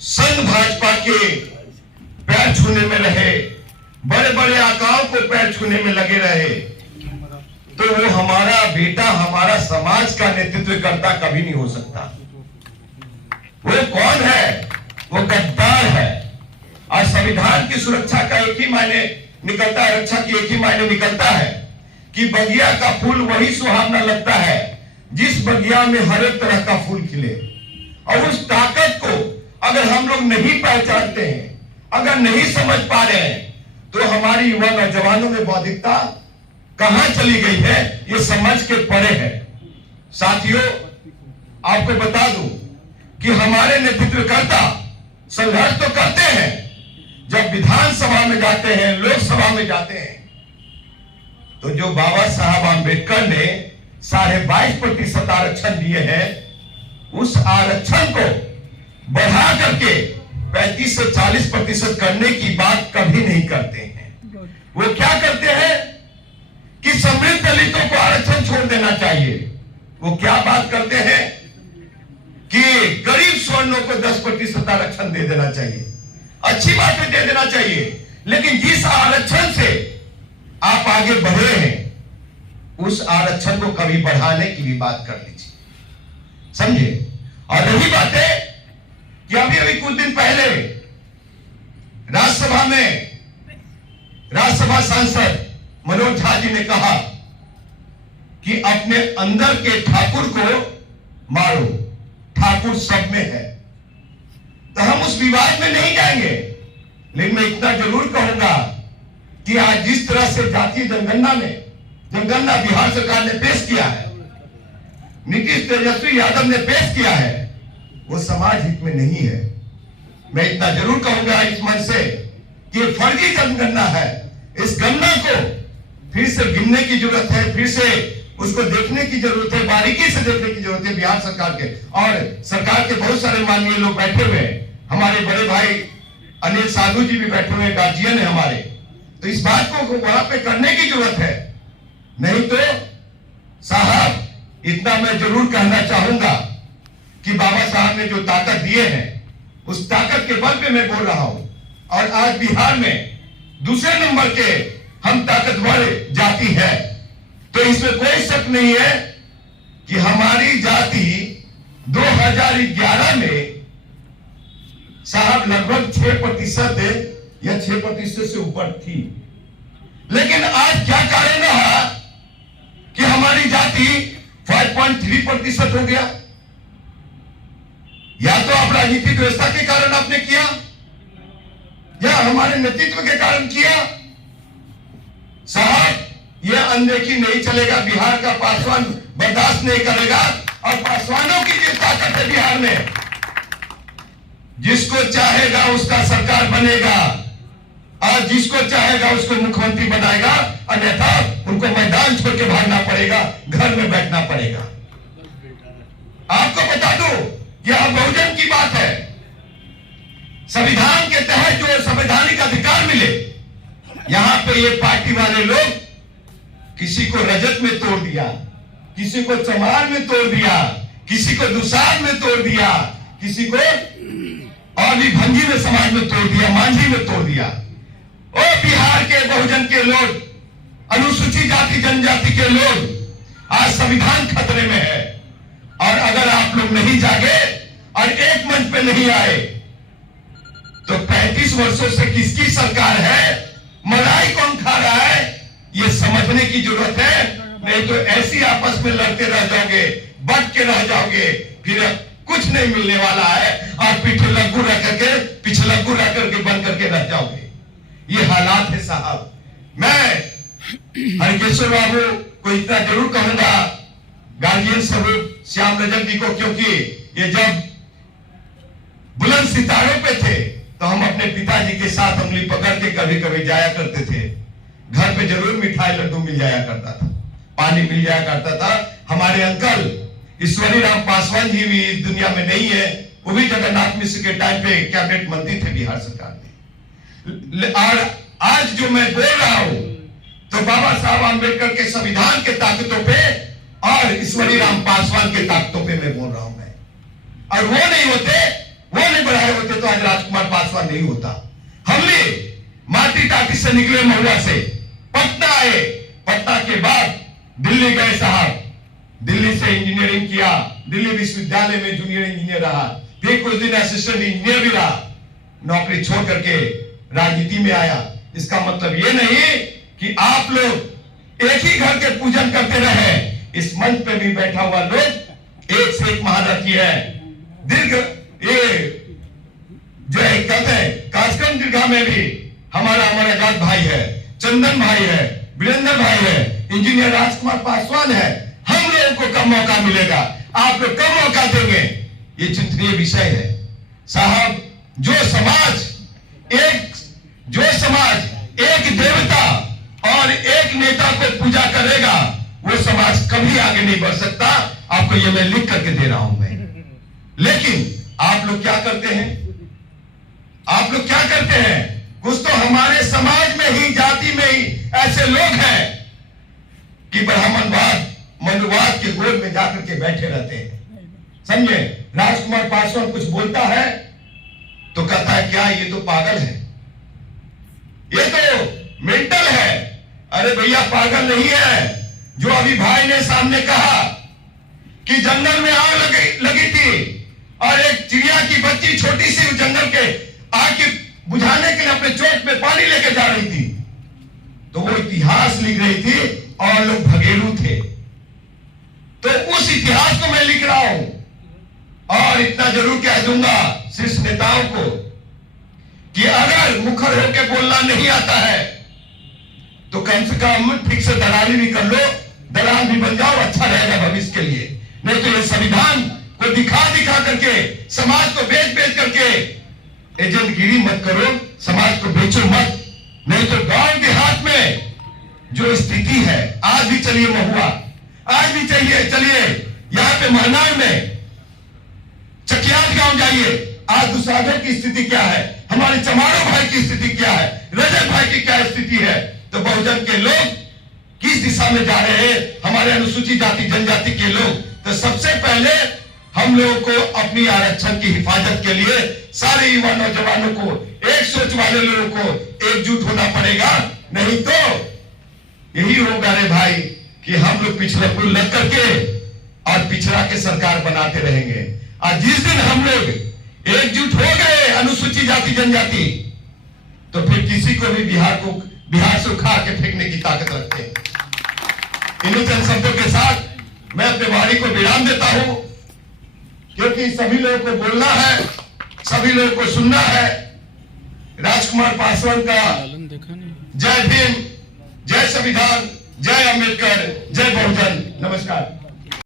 संघ भाजपा के पैर छूने में रहे, बड़े बड़े आकाओं को पैर छूने में लगे रहे, तो वो हमारा बेटा, हमारा समाज का नेतृत्व करता कभी नहीं हो सकता। वो कौन है? वो गद्दार है। और संविधान की सुरक्षा का एक ही मायने निकलता है, रक्षा की एक ही मायने निकलता है कि बगिया का फूल वही सुहावना लगता है जिस बगिया में हर एक तरह का फूल खिले। और उस ताकत को अगर हम लोग नहीं पहचानते हैं, अगर नहीं समझ पा रहे हैं, तो हमारी युवा नौजवानों में बौद्धिकता कहां चली गई है, ये समझ के परे है। साथियों, आपको बता दूं कि हमारे नेतृत्वकर्ता संघर्ष तो करते हैं, जब विधानसभा में जाते हैं, लोकसभा में जाते हैं, तो जो बाबा साहब आंबेडकर ने 22.5% आरक्षण दिए हैं, उस आरक्षण को बढ़ा करके 35 से 40% करने की बात कभी नहीं करते हैं। वो क्या करते हैं कि समृद्ध दलितों को आरक्षण छोड़ देना चाहिए। वो क्या बात करते हैं कि गरीब सवर्णों को 10% आरक्षण दे देना चाहिए। अच्छी बात है, दे देना चाहिए, लेकिन जिस आरक्षण से आप आगे बढ़े हैं, उस आरक्षण को कभी बढ़ाने की भी बात कर लीजिए, समझे। और रही बात है कि अभी कुछ दिन पहले राज्यसभा में राज्यसभा सांसद मनोज झा जी ने कहा कि अपने अंदर के ठाकुर को मारो, ठाकुर सब में है। तो हम उस विवाद में नहीं जाएंगे, लेकिन मैं इतना जरूर कहूंगा कि आज जिस तरह से जातीय जनगणना बिहार सरकार ने पेश किया है, नीतीश तेजस्वी यादव ने पेश किया है, वो समाज हित में नहीं है। मैं इतना जरूर कहूंगा इस मंच से कि ये फर्जी जनगणना है। इस गणना को फिर से गिनने की जरूरत है, फिर से उसको देखने की जरूरत है, बारीकी से देखने की जरूरत है बिहार सरकार के। और सरकार के बहुत सारे माननीय लोग बैठे हुए हैं, हमारे बड़े भाई अनिल साधु जी भी बैठे हुए, गार्जियन है हमारे। तो इस बात को वहां पे करने की जरूरत है। नहीं तो साहब, इतना मैं जरूर कहना चाहूंगा कि बाबा साहब ने जो ताकत दिए हैं, उस ताकत के बल पे मैं बोल रहा हूं। और आज बिहार में दूसरे नंबर के हम ताकतवर जाति है, तो इसमें कोई शक नहीं है कि हमारी जाति 2011 में साहब लगभग 6% या 6% से ऊपर थी। लेकिन आज क्या कारण रहा कि हमारी जाति 5.3% हो गया? या तो आप राजनीतिक व्यवस्था के कारण आपने किया, या हमारे नेतृत्व के कारण किया। साहब, यह अनदेखी नहीं चलेगा। बिहार का पासवान बर्दाश्त नहीं करेगा। और पासवानों की जो ताकत है बिहार में, जिसको चाहेगा उसका सरकार बनेगा, और जिसको चाहेगा उसको मुख्यमंत्री बनाएगा, अन्यथा उनको मैदान छोड़ के भागना पड़ेगा, घर में बैठना पड़ेगा। आपको बता दो, यह बहुजन की बात है। संविधान के तहत जो संवैधानिक अधिकार मिले, यहां पे ये पार्टी वाले लोग किसी को रजत में तोड़ दिया, किसी को चमार में तोड़ दिया, किसी को दुसाध में तोड़ दिया, किसी को और भी भंगी में समाज में तोड़ दिया, मांझी में तोड़ दिया। और बिहार के बहुजन के लोग, अनुसूचित जाति जनजाति के लोग, आज संविधान खतरे में है। और अगर आप लोग नहीं जागे और एक मंच पे नहीं आए, तो 35 वर्षों से किसकी सरकार है, मलाई कौन खा रहा है, ये समझने की जरूरत है। नहीं तो ऐसी आपस में लड़ते रह जाओगे, बट के रह जाओगे, फिर कुछ नहीं मिलने वाला है, और पीछे लग्गू रह करके, पीछे लग्गू रह करके बन करके रह जाओगे। ये हालात है साहब। मैं हरकेश्वर बाबू को इतना जरूर कहूंगा, गार्जियन स्वरूप श्याम रजक जी को, क्योंकि ये जब बुलंद सितारों पे थे तो हम अपने पिताजी के साथ उंगली पकड़ के कभी कभी जाया करते थे। घर पे जरूर मिठाई लड्डू मिल जाया करता था, पानी मिल जाया करता था। हमारे अंकल ईश्वरी राम पासवान जी भी इस दुनिया में नहीं है, वो भी जगन्नाथ मिश्र के टाइम पे कैबिनेट मंत्री थे बिहार सरकार में। और आज जो मैं बोल रहा हूं, तो बाबा साहब आंबेडकर के संविधान के ताकतों पे और ईश्वरी राम पासवान के ताकतों पे मैं बोल रहा हूं। मैं और वो नहीं होते पासवान नहीं होता। हमने माटी टाटी से निकले, महुआ से पटना आए, पटना के बाद दिल्ली गए साहब, दिल्ली से इंजीनियरिंग किया, दिल्ली विश्वविद्यालय में जूनियर इंजीनियर रहा, फिर कुछ दिन असिस्टेंट इंजीनियर भी रहा, नौकरी छोड़ करके राजनीति में आया। इसका मतलब ये नहीं कि आप लोग एक ही घर के पूजन करते रहे। इस मंच पे भी बैठा हुआ लोग एक से एक महारथी है। दीर्घ ये जो कहते हैं कार्यक्रम दीर्घा में भी हमारा आजाद भाई है, चंदन भाई है, वीरेंद्र भाई है, इंजीनियर राजकुमार पासवान है। हम लोगों को कब मौका मिलेगा, आप लोग कब मौका देंगे, ये चिंतनीय विषय है साहब। जो समाज एक देवता और एक नेता को पूजा करेगा, वो समाज कभी आगे नहीं बढ़ सकता। आपको ये मैं लिख करके दे रहा हूं मैं। लेकिन आप लोग क्या करते हैं, आप लोग क्या करते हैं, कुछ तो हमारे समाज में ही, जाति में ही ऐसे लोग हैं कि ब्राह्मणवाद, मनुवाद के गोद में जाकर के बैठे रहते हैं। समझे, राजकुमार पासवान कुछ बोलता है तो कहता है क्या ये तो पागल है, ये तो मेंटल है। अरे भैया पागल नहीं है। जो अभी भाई ने सामने कहा कि जंगल में आग लगी थी और एक चिड़िया की बच्ची छोटी सी जंगल के आग की बुझाने के लिए अपने चोट में पानी लेकर जा रही थी, तो वो इतिहास लिख रही थी और लोग भगेलू थे। तो उस इतिहास को मैं लिख रहा हूं और इतना जरूर कह दूंगा शीर्ष नेताओं को कि अगर मुखर होकर बोलना नहीं आता है तो कम से कम ठीक से दलाली भी कर लो, दलाल भी बन जाओ, अच्छा रहेगा भविष्य के लिए। नहीं तो ये संविधान को दिखा करके, समाज को बेच करके एजेंटगिरी मत करो, समाज को बेचो मत। नहीं तो गांव देहात में जो स्थिति है, आज भी चलिए महुआ, आज भी चलिए यहाँ पे महनार में चकियात गांव जाइए, आज दुसागर की स्थिति क्या है, हमारे चमारो भाई की स्थिति क्या है, रजत भाई की क्या स्थिति है। तो बहुजन के लोग किस दिशा में जा रहे हैं, हमारे अनुसूचित जाति जनजाति के लोग। तो सबसे पहले हम लोगों को अपनी आरक्षण की हिफाजत के लिए सारे युवा नौजवानों को, एक सोच वाले लोगों को एकजुट होना पड़ेगा। नहीं तो यही होगा रे भाई कि हम लोग पिछड़ा पुल लग करके और पिछड़ा के सरकार बनाते रहेंगे। और जिस दिन हम लोग एकजुट हो गए अनुसूचित जाति जनजाति, तो फिर किसी को भी बिहार से उखाड़ के फेंकने की ताकत रखते हैं। इन्हीं चंद शब्दों के साथ मैं अपने वाणी को विराम देता हूं, क्योंकि सभी लोगों को बोलना है, सभी लोगों को सुनना है। राजकुमार पासवान का जय भीम, जय संविधान, जय अम्बेडकर, जय बहुजन। नमस्कार।